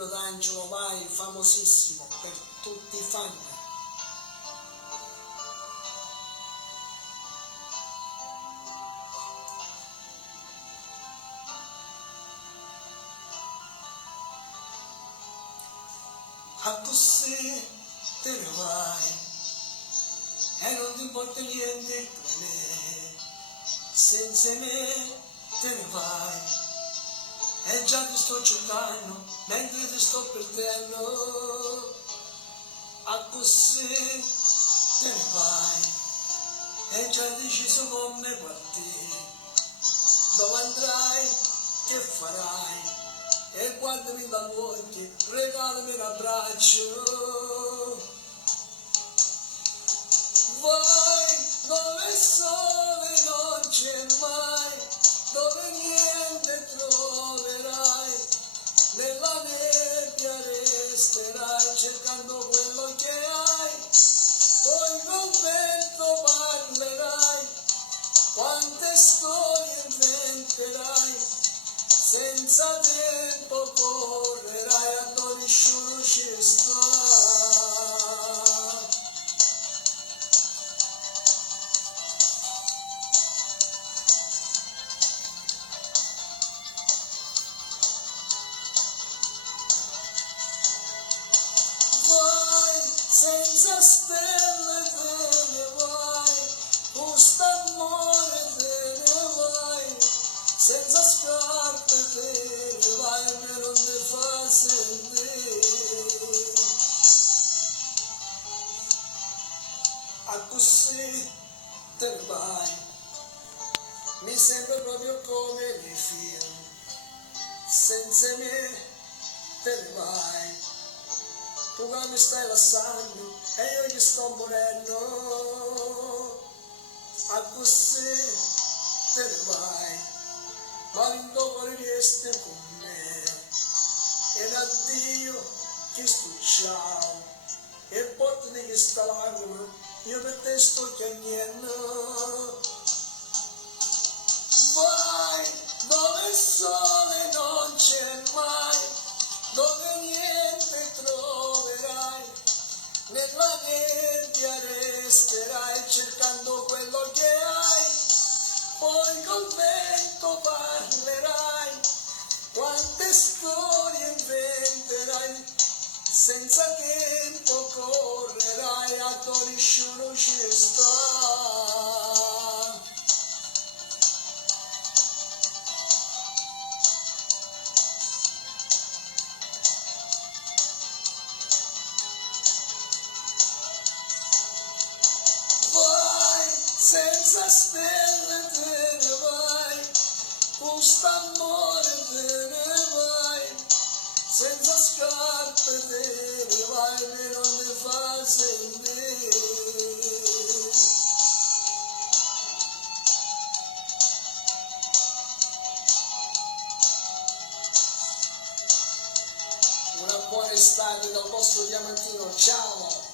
Inno d'Angelo vai, famosissimo per tutti i fan. A così te ne vai e non ti importa niente di me, senza me te ne vai e già ti sto cercando mentre ti sto perdendo. A così te ne vai e già hai deciso con me partire, dove andrai, che farai, e guardami dagli occhi, regalami un abbraccio. Vai dove il sole non c'è mai, dove niente troverai, nella nebbia resterai cercando quello che hai, poi col vento parlerai, quante storie inventerai, senza tempo correrai, a nessuno ci sta. Vai, senza stelle te ne vai, questo amore te ne vai, senza scarpe te ne vai, ma non ti fa sentire. A così te ne vai, mi sembra proprio come nei film, senza me te ne vai. Tu che mi stai lasciando e io gli sto morendo, a così te ne vai, ma l'indopo resti con me, e l'addio che sto ciao, e portami questa lacrima, io per te sto piangendo. Vai dove il sole non c'è mai, dove niente troverai, nella nebbia resterai cercando quello che hai, poi col vento parlerai, quante storie inventerai, senza tempo correrai, a nessuno ci sta. Senza stelle te ne vai, questo amore te ne vai, senza scarpe te ne vai, ma non mi fa sentire. Una buona estate dal vostro Diamantino, ciao!